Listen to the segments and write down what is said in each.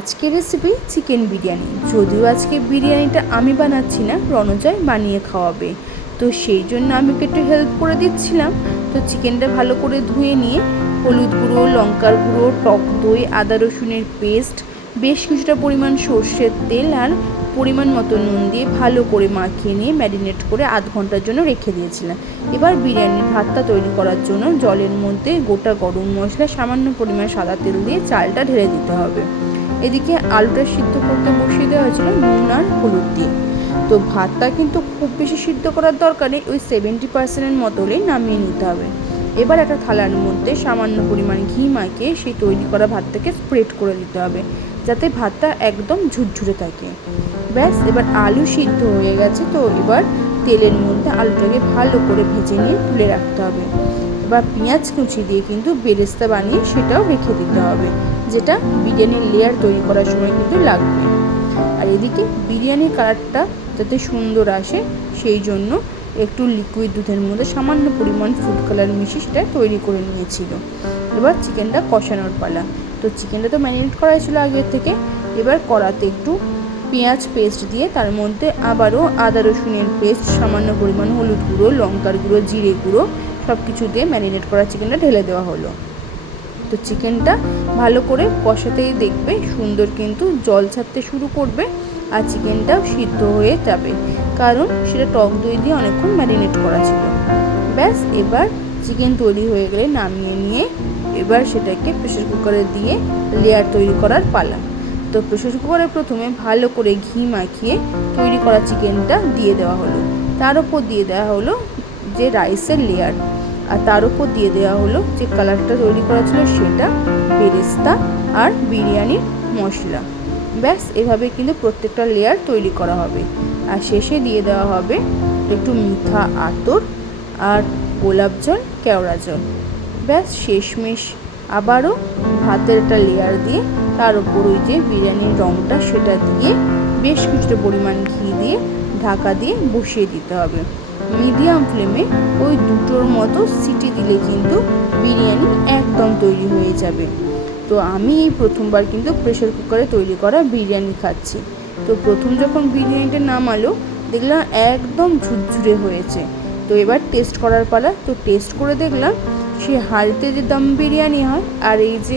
আজকের recipe chicken biryani. যদিও আজকে বিরিয়ানিটা আমি বানাচ্ছি না, রণজয় বানিয়ে খাওয়াবে। তো সেই জন্য আমি একটু হেল্প করে দিচ্ছিলাম। তো চিকেনটা ভালো করে ধুয়ে নিয়ে হলুদ গুঁড়ো, লঙ্কার গুঁড়ো, টক দই, আদা রসুনের পেস্ট বেশ কিছুটা পরিমাণ সর্ষের তেল আর পরিমাণ মতো নুন দিয়ে ভালো করে মাখিয়ে নিয়ে ম্যারিনেট করে আধ ঘণ্টার জন্য রেখে দিয়েছিলাম। এবার বিরিয়ানির ভাতটা তৈরি করার জন্য জলের মধ্যে গোটা গরম মশলা সামান্য পরিমাণ সাদা তেল দিয়ে চালটা ঢেলে দিতে হবে। এদিকে আলুটা সিদ্ধ করতে বসিয়ে দেওয়া হয়েছিল নুন আর হলুদ দিয়ে। তো ভাতটা কিন্তু খুব বেশি সিদ্ধ করার দরকার নেই, ওই সেভেন্টি পার্সেন্টের মতো হলেই নামিয়ে নিতে হবে। এবার একটা থালার মধ্যে সামান্য পরিমাণ ঘি মাখিয়ে সেই তৈরি করা ভাতটাকে স্প্রেড করে দিতে হবে, যাতে ভাতটা একদম ঝুরঝুরে থাকে। ব্যাস, এবার আলু সিদ্ধ হয়ে গেছে, তো এবার তেলের মধ্যে আলুটাকে ভালো করে ভেজে নিয়ে তুলে রাখতে হবে। এবার পেঁয়াজ কুচি দিয়ে কিন্তু বেরেস্তা বানিয়ে সেটাও রেখে দিতে হবে, যেটা বিরিয়ানির লেয়ার তৈরি করার সময় কিন্তু লাগবে। আর এদিকে বিরিয়ানির কালারটা যাতে সুন্দর আসে, সেই জন্য একটু লিকুইড দুধের মধ্যে সামান্য পরিমাণ ফুড কালার মিশিয়ে সেটা তৈরি করে নিয়েছিল। এবার চিকেনটা কষানোর পালা। তো চিকেনটা তো ম্যারিনেট করা ছিল আগের থেকে। এবার কড়াতে একটু পেঁয়াজ পেস্ট দিয়ে তার মধ্যে আবারও আদা রসুনের পেস্ট সামান্য পরিমাণ হলুদ গুঁড়ো, লঙ্কার গুঁড়ো, জিরে গুঁড়ো সব কিছু দিয়ে ম্যারিনেট করা চিকেনটা ঢেলে দেওয়া হলো। তো চিকেনটা ভালো করে কষাতেই দেখবে, সুন্দর কিন্তু জল ছাড়তে শুরু করবে আর চিকেনটাও সিদ্ধ হয়ে যাবে। কারণ সেটা টক দই দিয়ে অনেকক্ষণ ম্যারিনেট করা ছিল। ব্যাস, এবার চিকেন তৈরি হয়ে গেলে নামিয়ে নিয়ে এবার সেটাকে প্রেশার কুকারে দিয়ে লেয়ার তৈরি করার পালা। তো প্রেশার কুকারে প্রথমে ভালো করে ঘি মাখিয়ে তৈরি করা চিকেনটা দিয়ে দেওয়া হলো। তার উপর দিয়ে দেওয়া হলো যে রাইসের লেয়ার আর তার উপর দিয়ে দেওয়া হলো যে কালারটা তৈরি করা ছিল সেটা বেরেস্তা আর বিরিয়ানির মশলা। ব্যাস, এভাবে কিন্তু প্রত্যেকটা লেয়ার তৈরি করা হবে। আর শেষে দিয়ে দেওয়া হবে একটু মিঠা আতর আর গোলাপ জল, কেওড়া জল। ব্যাস, শেষমেশ আবারও ভাতের একটা লেয়ার দিয়ে তার উপর ওই যে বিরিয়ানির রঙটা সেটা দিয়ে বেশ কিছুটা পরিমাণ ঘি দিয়ে ঢাকা দিয়ে বসিয়ে দিতে হবে। মিডিয়াম ফ্লেমে ওই দুটোর মতো সিটি দিলে কিন্তু বিরিয়ানি একদম তৈরি হয়ে যাবে। তো আমি এই প্রথমবার কিন্তু প্রেশার কুকারে তৈরি করা বিরিয়ানি খাচ্ছি। তো প্রথম যখন বিরিয়ানিটা নামালো, দেখলাম একদম ঝুরঝুরে হয়েছে। তো এবার টেস্ট করার পালা, তো টেস্ট করে দেখলাম সে হাঁড়িতে যে দম বিরিয়ানি হয় আর এই যে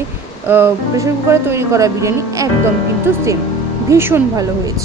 প্রেশার কুকারে তৈরি করা বিরিয়ানি একদম কিন্তু সেম ভীষণ ভালো হয়েছে।